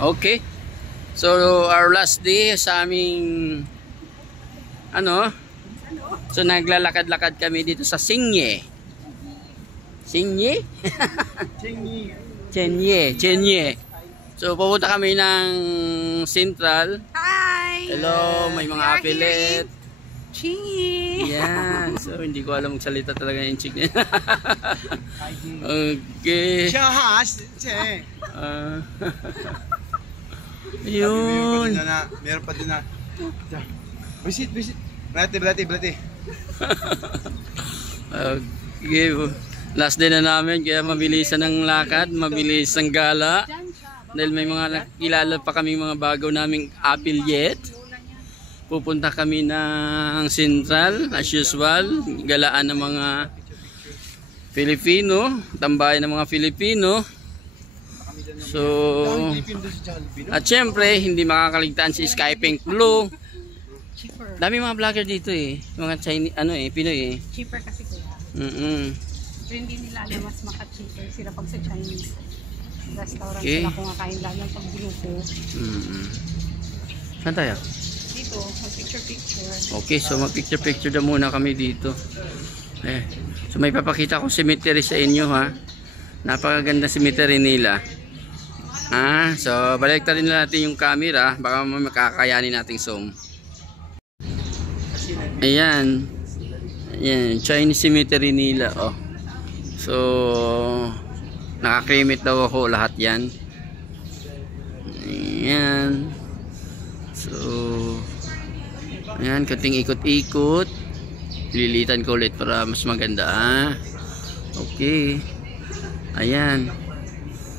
Okay. So our last day sa aming so naglalakad-lakad kami dito sa Sinye. Sinye? Chenye. So pupunta kami ng Central. Hi! Hello, may mga affiliate. Chingy! Yan. So hindi ko alam magsalita talaga yung chick niya. Okay. Yun. Meron pa din na. Visit. Belati. Okay. Last day na namin kaya mabilisan ang lakad, mabilis ang gala. Dahil may mga nakilala pa kaming mga bago naming affiliate. Pupunta kami ng Central as usual, galaan ng mga Filipino, tambayan ng mga Filipino. So at syempre hindi makakaligtaan si Sky Pink Blue. Dami mga vlogger dito mga Chinese Pinoy Cheaper kasi kuya. So hindi nila alam mas maka-cheaper sila pag sa Chinese restaurant sila kung kakain lang ng pag-grupo. Saan tayo? Dito, mag-picture. Okay, so mag-picture na muna kami dito. So may papakita ko cemetery sa inyo ha. Napakaganda cemetery nila. So baliktarin natin yung camera baka makakayanin nating zoom. Ayan, Chinese cemetery nila So nakakremate daw ako lahat yan. Ayan. So ayan, kating ikot-ikot. Lilitan ko ulit para mas maganda Okay. Ayan.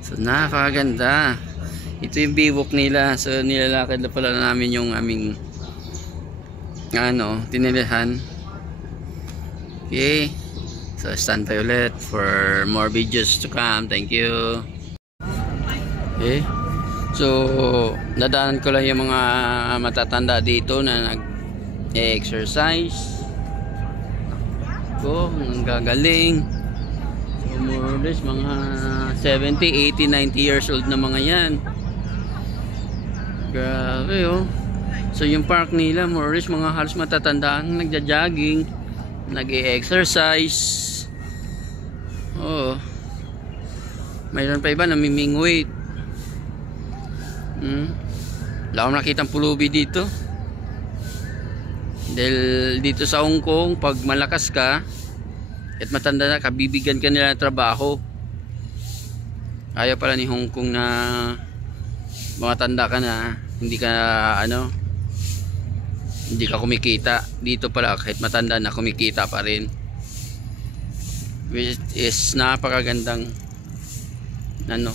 So napakaganda. Ito yung bivouac nila. So nilalakad na pala namin yung aming tinirahan. Okay. So stand by ulit for more videos to come. Thank you. Okay. So nadaanan ko lang yung mga matatanda dito na nag-exercise. Ang gagaling. So more or less mga 70, 80, 90 years old na mga yan. Grabe So yung park nila more or less mga halos matatanda ang nagja-jogging, nag-e-exercise. Mayroon pa iba namimingwit. Wala akong nakitang pulubi dito. Dahil dito sa Hong Kong, pag malakas ka at matanda na ka, bibigyan ka nila ng trabaho. Ayaw pala ni Hong Kong na matanda ka na, hindi ka hindi ka kumikita. Dito pala kahit matanda na kumikita pa rin. Which is napakagandang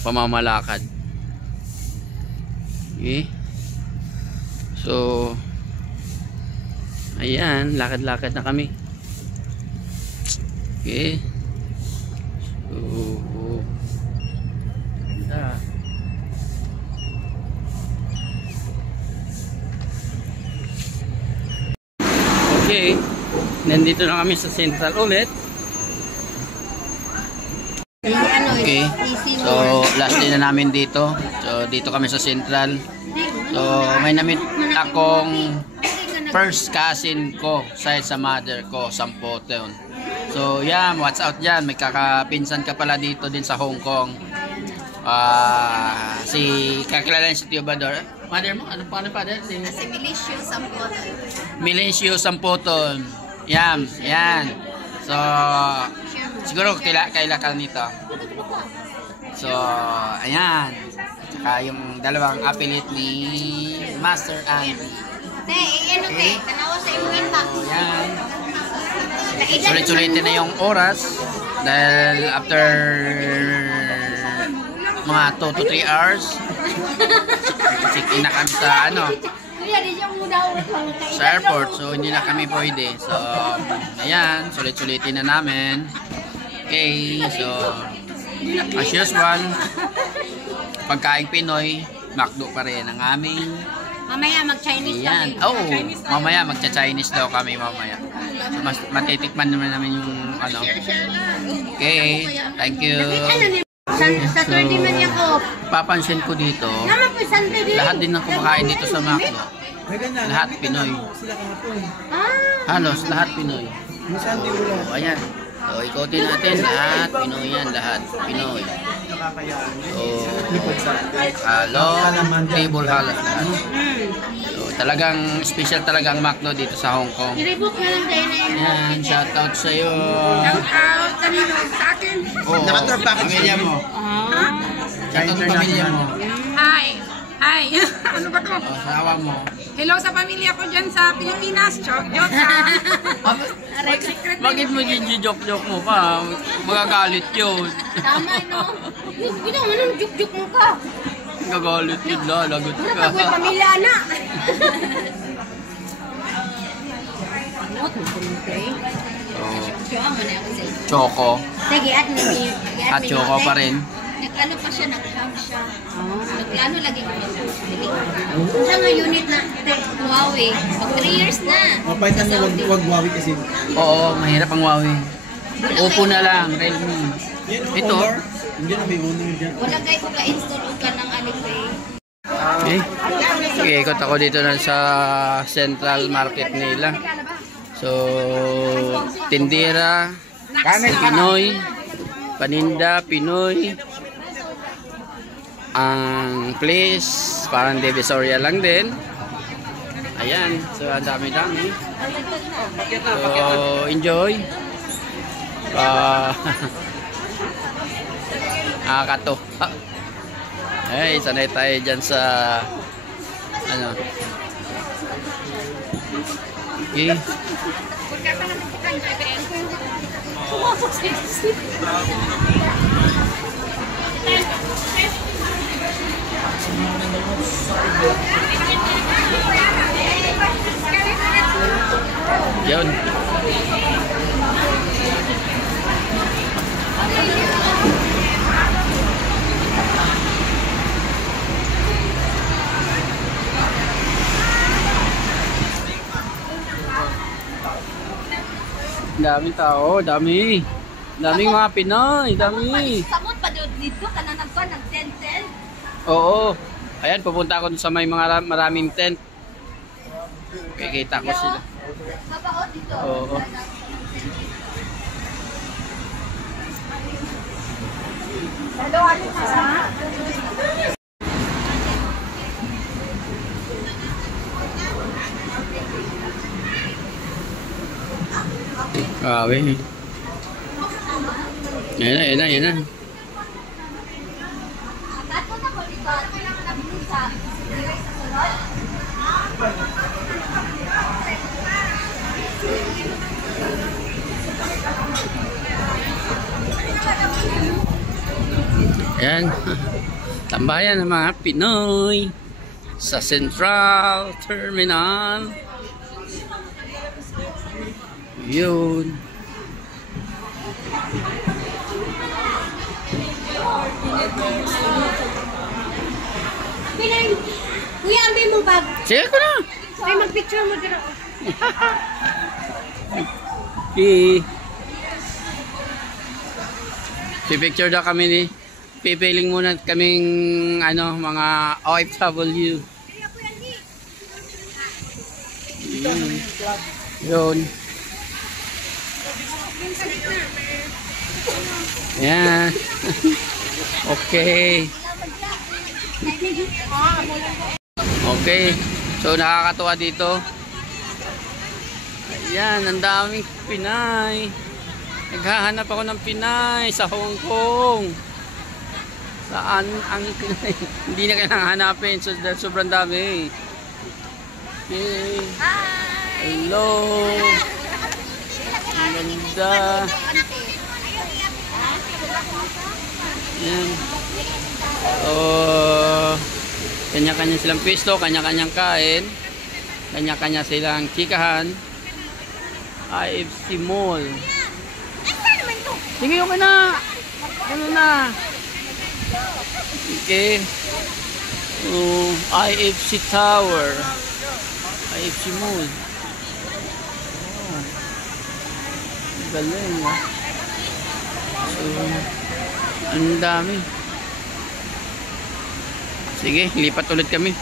pamamalakad. Okay. So ayan, lakad-lakad na kami. Okay. So ganda. Okay, nandito na kami sa Central ulit. Okay, so last day na namin dito. So dito kami sa Central. So may namit akong first cousin ko side sa mother ko, Sampoteon. So yan, what's out dyan? May kakapinsan ka pala dito din sa Hong Kong. Kakilala si Theobador. Mother mo? Ano pa father? Si Milicio Sampoton. Milicio Sampoton. Yan. So siguro kaila ka nito. So ayan. Saka yung dalawang affiliate ni Master Andy. Tanawa sa imong inbox. Ayan. Sulit-sulitin na yung oras dahil after mga 2 to 3 hours check-in na kami sa sa airport, so hindi na kami pwede. So ayan, sulit-sulitin na namin. Okay, so as usual, pagkaing Pinoy, McDo pa rin ang aming. Mamaya mag-Chinese kami. Mamaya magcha-Chinese daw kami mamaya. So matitikman naman namin yung Okay, thank you. Saturday man yan ko. Papansin ko dito, Naman po Sunday din. lahat din ng kumakain dito sa Macdo. Lahat Pinoy. Halos lahat Pinoy. So, ayan. So, ikotin natin. Lahat Pinoy yan. Lahat Pinoy. So, table halos lahat. So, talagang special talaga ang Macdo dito sa Hong Kong. I-rebook na lang tayo na yun. Ayan, shoutout sa'yo. Shoutout kanino sa akin. Oo, pamilya mo. Shoutout sa pamilya mo. Hi. Hi. Ano ba to? O, asawa mo. Hello sa pamilya ko dyan sa Pilipinas. Joke Bakit mo joke mo pa? Magagalit yun. Tama, no? Ginawa mo nang juk-juk mo ka. Magagalit yun, lagot Wala ka. pa ko pamilya na. Choco. Sige, at nini. At choco pa rin. Nag-ano pa siya, nag-ham siya. Nag-ano lagi ko siya. Sa nga unit na Huawei. Pag 3 years na. Mapaitan mo, wag Huawei kasi. Oo, mahirap ang Huawei. Oppo na lang, Realme. Ito. Hindi na may owner dyan. Wala kayo ko ka-install ka ng Alipay. Okay. Okay, ikot ako dito na sa Central Market nila. So, tindera, Pinoy, paninda, Pinoy. Ang place, parang Divisoria lang din. Ayan, so ang dami-dami. So, enjoy. Nakakato. Ay, sanay tayo dyan sa ano. Okay. Yun. Daming tao, dami. Daming mga Pinoy, dami. Samot pa dito ka na nagkuhan ng tent-tent. Oo. Ayan, pupunta ako sa may mga maraming tent. Kikita ko sila. Mabaot dito. Oo. Hello, ano ka? Grabe. Yan na, yan na, yan na. Ato na ko dito. Ano kailangan na sa sunod? Yan. Tambayan ng mga Pinoy sa Central Terminal. Yun. Pinay, kuya, ambil mo bag. Sige ko na. Ay, mag-picture mo dito. Okay. Pipicture daw kami ni. Pipiling muna kaming ano, mga OFW. Yun. Yan. Okay. Okay. So nakakatuwa dito. Ayan, ang daming Pinay. Naghahanap ako ng Pinay sa Hong Kong. Saan ang Pinay? Hindi na kailangan hanapin. So, sobrang dami. Okay. Hello. Ang ganda. Yan. Kanya-kanya silang pisto, kanya-kanyang kain. Kanya-kanya silang chikahan. IFC Mall. Sige, okay na. Ano na? Okay. IFC Tower. IFC Mall. Galing, ha? So, Ang dami. Sige, lipat ulit kami.